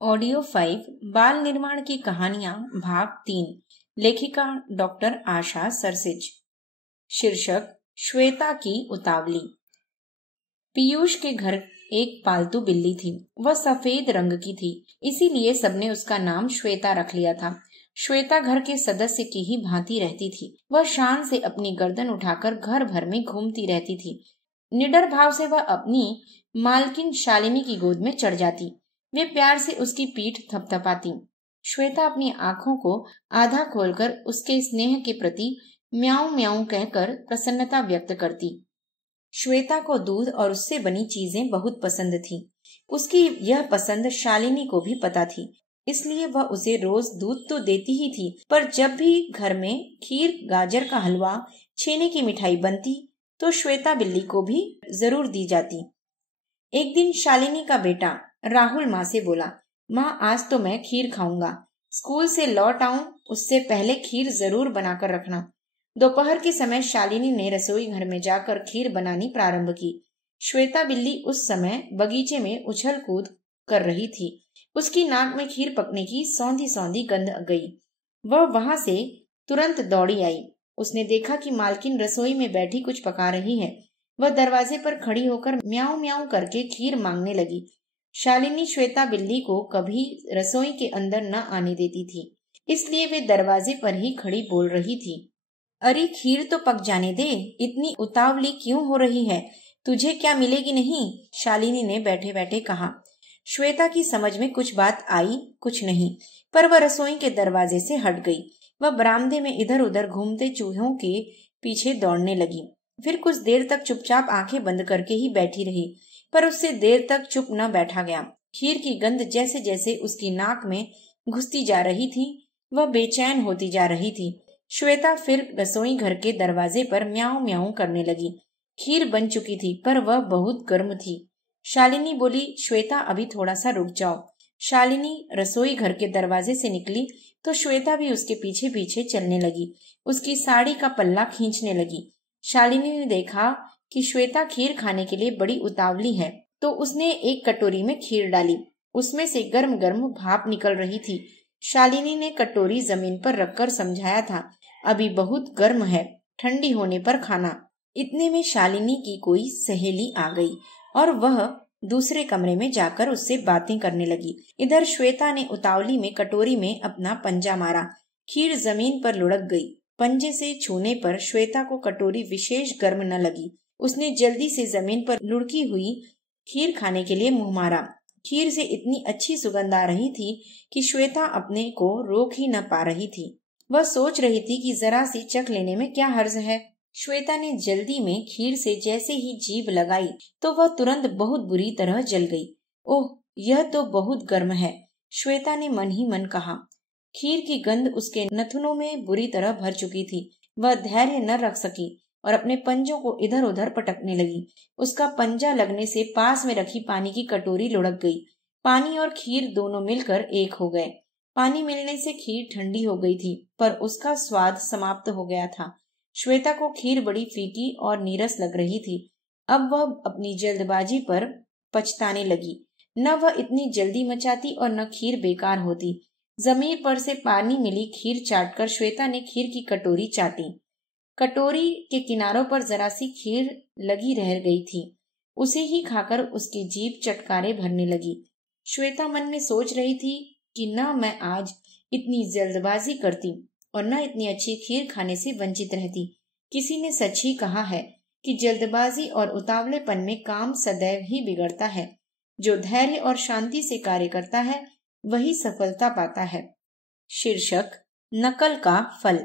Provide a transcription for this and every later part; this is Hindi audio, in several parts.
ऑडियो 5 बाल निर्माण की कहानियां भाग 3। लेखिका डॉक्टर आशा सरसिज। शीर्षक श्वेता की उतावली। पीयूष के घर एक पालतू बिल्ली थी। वह सफेद रंग की थी, इसीलिए सबने उसका नाम श्वेता रख लिया था। श्वेता घर के सदस्य की ही भांति रहती थी। वह शान से अपनी गर्दन उठाकर घर भर में घूमती रहती थी। निडर भाव से वह अपनी मालकिन शालिनी की गोद में चढ़ जाती। वे प्यार से उसकी पीठ थपथपाती। श्वेता अपनी आंखों को आधा खोलकर उसके स्नेह के प्रति म्याऊं म्याऊं कहकर प्रसन्नता व्यक्त करती। श्वेता को दूध और उससे बनी चीजें बहुत पसंद थीं। उसकी यह पसंद शालिनी को भी पता थी, इसलिए वह उसे रोज दूध तो देती ही थी, पर जब भी घर में खीर, गाजर का हलवा, छेने की मिठाई बनती तो श्वेता बिल्ली को भी जरूर दी जाती। एक दिन शालिनी का बेटा राहुल माँ से बोला, माँ आज तो मैं खीर खाऊंगा। स्कूल से लौट आऊं उससे पहले खीर जरूर बनाकर रखना। दोपहर के समय शालिनी ने रसोई घर में जाकर खीर बनानी प्रारंभ की। श्वेता बिल्ली उस समय बगीचे में उछल कूद कर रही थी। उसकी नाक में खीर पकने की सौंधी सौंधी गंध गई। वह वहां से तुरंत दौड़ी आई। उसने देखा कि मालकिन रसोई में बैठी कुछ पका रही है। वह दरवाजे पर खड़ी होकर म्याऊं म्याऊं करके खीर मांगने लगी। शालिनी श्वेता बिल्ली को कभी रसोई के अंदर न आने देती थी, इसलिए वे दरवाजे पर ही खड़ी बोल रही थी, अरे खीर तो पक जाने दे, इतनी उतावली क्यों हो रही है? तुझे क्या मिलेगी नहीं? शालिनी ने बैठे बैठे कहा। श्वेता की समझ में कुछ बात आई, कुछ नहीं, पर वह रसोई के दरवाजे से हट गई। वह बरामदे में इधर उधर घूमते चूहों के पीछे दौड़ने लगी। फिर कुछ देर तक चुपचाप आंखें बंद करके ही बैठी रही, पर उससे देर तक चुप न बैठा गया। खीर की गंध जैसे जैसे उसकी नाक में घुसती जा रही थी, वह बेचैन होती जा रही थी। श्वेता फिर रसोई घर के दरवाजे पर म्याऊं म्याऊं करने लगी। खीर बन चुकी थी, पर वह बहुत गर्म थी। शालिनी बोली, श्वेता अभी थोड़ा सा रुक जाओ। शालिनी रसोई घर के दरवाजे से निकली तो श्वेता भी उसके पीछे पीछे चलने लगी। उसकी साड़ी का पल्ला खींचने लगी। शालिनी ने देखा कि श्वेता खीर खाने के लिए बड़ी उतावली है, तो उसने एक कटोरी में खीर डाली। उसमें से गर्म गर्म भाप निकल रही थी। शालिनी ने कटोरी जमीन पर रखकर समझाया था, अभी बहुत गर्म है, ठंडी होने पर खाना। इतने में शालिनी की कोई सहेली आ गई और वह दूसरे कमरे में जाकर उससे बातें करने लगी। इधर श्वेता ने उतावली में कटोरी में अपना पंजा मारा। खीर जमीन पर लुढ़क गई। पंजे से छूने पर श्वेता को कटोरी विशेष गर्म न लगी। उसने जल्दी से जमीन पर लुढ़की हुई खीर खाने के लिए मुंह मारा। खीर से इतनी अच्छी सुगंध आ रही थी कि श्वेता अपने को रोक ही न पा रही थी। वह सोच रही थी कि जरा सी चख लेने में क्या हर्ज है। श्वेता ने जल्दी में खीर से जैसे ही जीभ लगाई तो वह तुरंत बहुत बुरी तरह जल गई। ओह, यह तो बहुत गर्म है, श्वेता ने मन ही मन कहा। खीर की गंध उसके नथुनों में बुरी तरह भर चुकी थी। वह धैर्य न रख सकी और अपने पंजों को इधर उधर पटकने लगी। उसका पंजा लगने से पास में रखी पानी की कटोरी लुढ़क गई। पानी और खीर दोनों मिलकर एक हो गए। पानी मिलने से खीर ठंडी हो गई थी, पर उसका स्वाद समाप्त हो गया था। श्वेता को खीर बड़ी फीकी और नीरस लग रही थी। अब वह अपनी जल्दबाजी पर पछताने लगी। न वह इतनी जल्दी मचाती और न खीर बेकार होती। जमीन पर से पानी मिली खीर चाटकर श्वेता ने खीर की कटोरी चाटी। कटोरी के किनारों पर जरा सी खीर लगी रह गई थी। उसे ही खाकर उसकी जीभ चटकारे भरने लगी। श्वेता मन में सोच रही थी कि न मैं आज इतनी जल्दबाजी करती और न इतनी अच्छी खीर खाने से वंचित रहती। किसी ने सच ही कहा है कि जल्दबाजी और उतावलेपन में काम सदैव ही बिगड़ता है। जो धैर्य और शांति से कार्य करता है वही सफलता पाता है। शीर्षक नकल का फल।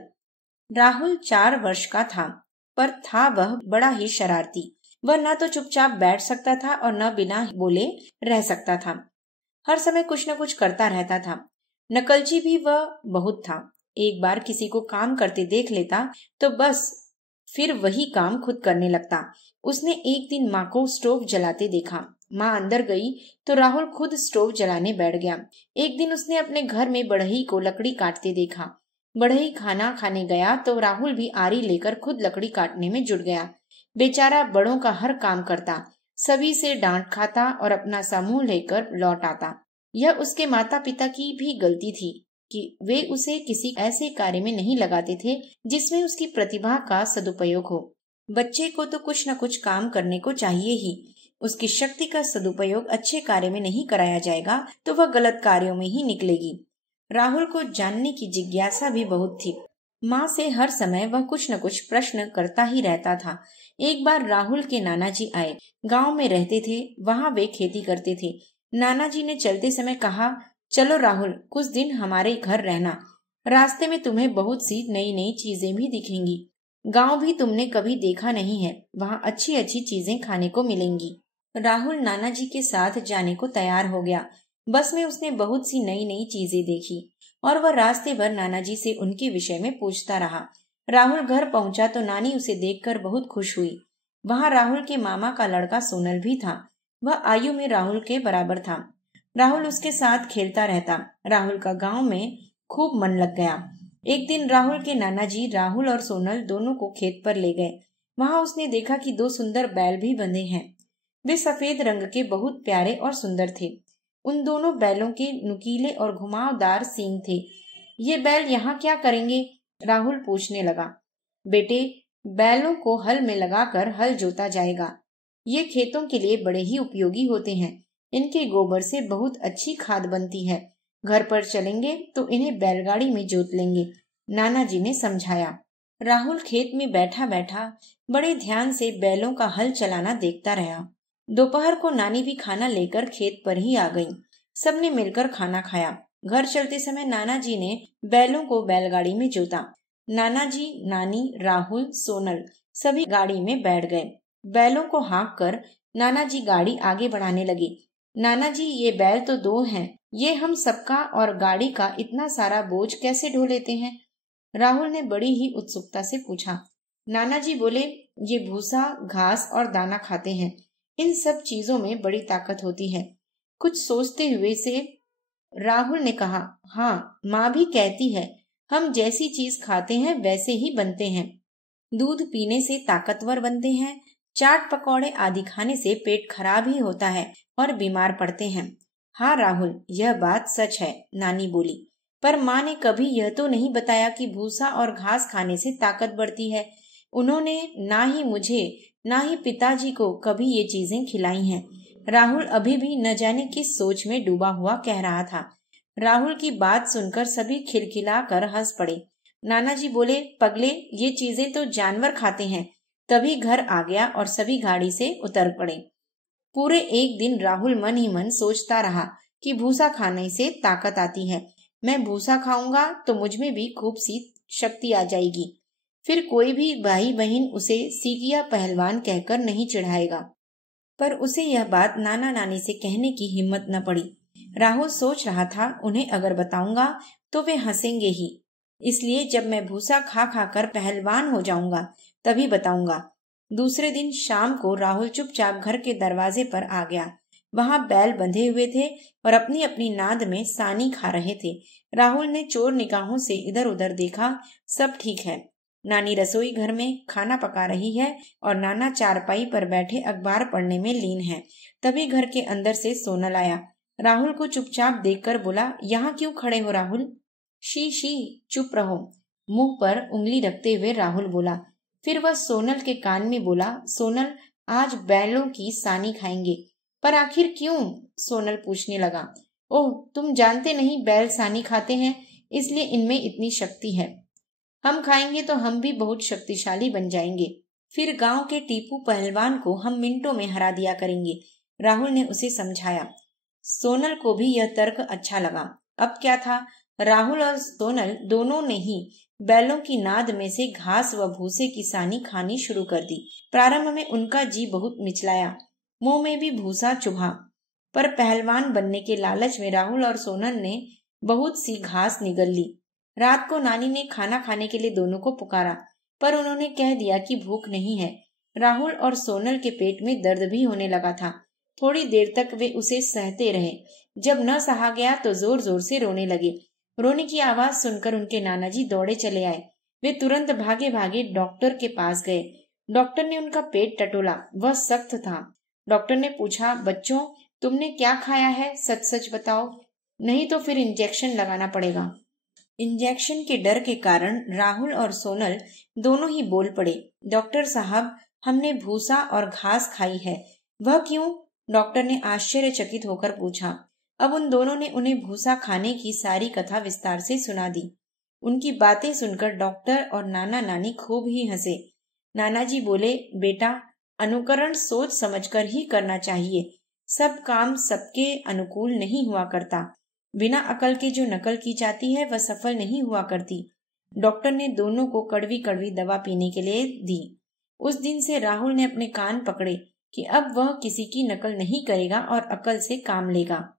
राहुल 4 वर्ष का था, पर था वह बड़ा ही शरारती। वह न तो चुपचाप बैठ सकता था और न बिना बोले रह सकता था। हर समय कुछ न कुछ करता रहता था। नकलची भी वह बहुत था। एक बार किसी को काम करते देख लेता तो बस फिर वही काम खुद करने लगता। उसने एक दिन माँ को स्टोव जलाते देखा। माँ अंदर गई तो राहुल खुद स्टोव जलाने बैठ गया। एक दिन उसने अपने घर में बढ़ई को लकड़ी काटते देखा। बढ़ई खाना खाने गया तो राहुल भी आरी लेकर खुद लकड़ी काटने में जुट गया। बेचारा बड़ों का हर काम करता, सभी से डांट खाता और अपना सा मुंह लेकर लौट आता। यह उसके माता पिता की भी गलती थी कि वे उसे किसी ऐसे कार्य में नहीं लगाते थे जिसमें उसकी प्रतिभा का सदुपयोग हो। बच्चे को तो कुछ न कुछ काम करने को चाहिए ही। उसकी शक्ति का सदुपयोग अच्छे कार्य में नहीं कराया जाएगा तो वह गलत कार्यों में ही निकलेगी। राहुल को जानने की जिज्ञासा भी बहुत थी। माँ से हर समय वह कुछ न कुछ प्रश्न करता ही रहता था। एक बार राहुल के नाना जी आए। गांव में रहते थे, वहाँ वे खेती करते थे। नाना जी ने चलते समय कहा, चलो राहुल, कुछ दिन हमारे घर रहना। रास्ते में तुम्हें बहुत सी नई नई चीजें भी दिखेंगी। गांव भी तुमने कभी देखा नहीं है, वहाँ अच्छी अच्छी चीजें खाने को मिलेंगी। राहुल नाना जी के साथ जाने को तैयार हो गया। बस में उसने बहुत सी नई नई चीजें देखी और वह रास्ते भर नाना जी से उनके विषय में पूछता रहा। राहुल घर पहुंचा तो नानी उसे देखकर बहुत खुश हुई। वहाँ राहुल के मामा का लड़का सोनल भी था। वह आयु में राहुल के बराबर था। राहुल उसके साथ खेलता रहता। राहुल का गांव में खूब मन लग गया। एक दिन राहुल के नाना जी राहुल और सोनल दोनों को खेत पर ले गए। वहां उसने देखा कि 2 सुंदर बैल भी बंधे हैं। वे सफेद रंग के बहुत प्यारे और सुंदर थे। उन दोनों बैलों के नुकीले और घुमावदार सींग थे। ये बैल यहाँ क्या करेंगे? राहुल पूछने लगा। बेटे, बैलों को हल में लगाकर हल जोता जाएगा। ये खेतों के लिए बड़े ही उपयोगी होते हैं। इनके गोबर से बहुत अच्छी खाद बनती है। घर पर चलेंगे तो इन्हें बैलगाड़ी में जोत लेंगे, नाना जी ने समझाया। राहुल खेत में बैठा बैठा बड़े ध्यान से बैलों का हल चलाना देखता रहा। दोपहर को नानी भी खाना लेकर खेत पर ही आ गई। सबने मिलकर खाना खाया। घर चलते समय नाना जी ने बैलों को बैलगाड़ी में जोता। नाना जी, नानी, राहुल, सोनल सभी गाड़ी में बैठ गए। बैलों को हाँक कर नाना जी गाड़ी आगे बढ़ाने लगे। नाना जी, ये बैल तो 2 हैं, ये हम सबका और गाड़ी का इतना सारा बोझ कैसे ढो लेते हैं? राहुल ने बड़ी ही उत्सुकता से पूछा। नाना जी बोले, ये भूसा, घास और दाना खाते हैं। इन सब चीजों में बड़ी ताकत होती है। कुछ सोचते हुए से राहुल ने कहा, हाँ, माँ भी कहती है हम जैसी चीज खाते हैं वैसे ही बनते हैं। दूध पीने से ताकतवर बनते हैं, चाट पकौड़े आदि खाने से पेट खराब ही होता है और बीमार पड़ते हैं। हाँ राहुल, यह बात सच है, नानी बोली। पर माँ ने कभी यह तो नहीं बताया कि भूसा और घास खाने से ताकत बढ़ती है। उन्होंने ना ही मुझे ना ही पिताजी को कभी ये चीजें खिलाई हैं। राहुल अभी भी न जाने किस सोच में डूबा हुआ कह रहा था। राहुल की बात सुनकर सभी खिलखिलाकर हंस पड़े। नाना जी बोले, पगले, ये चीजें तो जानवर खाते हैं। तभी घर आ गया और सभी गाड़ी से उतर पड़े। पूरे एक दिन राहुल मन ही मन सोचता रहा कि भूसा खाने से ताकत आती है। मैं भूसा खाऊंगा तो मुझ में भी खूब सी शक्ति आ जाएगी। फिर कोई भी भाई बहन उसे सीगिया पहलवान कहकर नहीं चिढ़ाएगा। पर उसे यह बात नाना नानी से कहने की हिम्मत न पड़ी। राहुल सोच रहा था, उन्हें अगर बताऊंगा तो वे हंसेंगे ही, इसलिए जब मैं भूसा खा खा कर पहलवान हो जाऊंगा तभी बताऊंगा। दूसरे दिन शाम को राहुल चुपचाप घर के दरवाजे पर आ गया। वहां बैल बंधे हुए थे और अपनी अपनी नाद में सानी खा रहे थे। राहुल ने चोर निगाहों से इधर उधर देखा। सब ठीक है। नानी रसोई घर में खाना पका रही है और नाना चारपाई पर बैठे अखबार पढ़ने में लीन है। तभी घर के अंदर से सोनल आया। राहुल को चुपचाप देखकर बोला, यहाँ क्यों खड़े हो राहुल? शी शी, चुप रहो, मुंह पर उंगली रखते हुए राहुल बोला। फिर वह सोनल के कान में बोला, सोनल, आज बैलों की सानी खाएंगे। पर आखिर क्यों? सोनल पूछने लगा। ओह, तुम जानते नहीं बैल सानी खाते हैं, इसलिए इनमें इतनी शक्ति है। हम खाएंगे तो हम भी बहुत शक्तिशाली बन जाएंगे। फिर गांव के टीपू पहलवान को हम मिनटों में हरा दिया करेंगे, राहुल ने उसे समझाया। सोनल को भी यह तर्क अच्छा लगा। अब क्या था, राहुल और सोनल दोनों ने ही बैलों की नाद में से घास व भूसे की सानी खानी शुरू कर दी। प्रारंभ में उनका जी बहुत मिचलाया, मुंह में भी भूसा चुभा, पर पहलवान बनने के लालच में राहुल और सोनल ने बहुत सी घास निगल ली। रात को नानी ने खाना खाने के लिए दोनों को पुकारा, पर उन्होंने कह दिया कि भूख नहीं है। राहुल और सोनल के पेट में दर्द भी होने लगा था। थोड़ी देर तक वे उसे सहते रहे। जब न सहा गया तो जोर जोर से रोने लगे। रोने की आवाज सुनकर उनके नाना जी दौड़े चले आए। वे तुरंत भागे भागे डॉक्टर के पास गए। डॉक्टर ने उनका पेट टटोला, वह सख्त था। डॉक्टर ने पूछा, बच्चों, तुमने क्या खाया है, सच सच बताओ। नहीं तो फिर इंजेक्शन लगाना पड़ेगा। इंजेक्शन के डर के कारण राहुल और सोनल दोनों ही बोल पड़े। डॉक्टर साहब, हमने भूसा और घास खाई है। वह क्यों? डॉक्टर ने आश्चर्यचकित होकर पूछा। अब उन दोनों ने उन्हें भूसा खाने की सारी कथा विस्तार से सुना दी। उनकी बातें सुनकर डॉक्टर और नाना नानी खूब ही हंसे। नाना जी बोले, बेटा, अनुकरण सोच समझकर ही करना चाहिए। सब काम सबके अनुकूल नहीं हुआ करता। बिना अकल के जो नकल की जाती है वह सफल नहीं हुआ करती। डॉक्टर ने दोनों को कड़वी कड़वी दवा पीने के लिए दी। उस दिन से राहुल ने अपने कान पकड़े कि अब वह किसी की नकल नहीं करेगा और अकल से काम लेगा।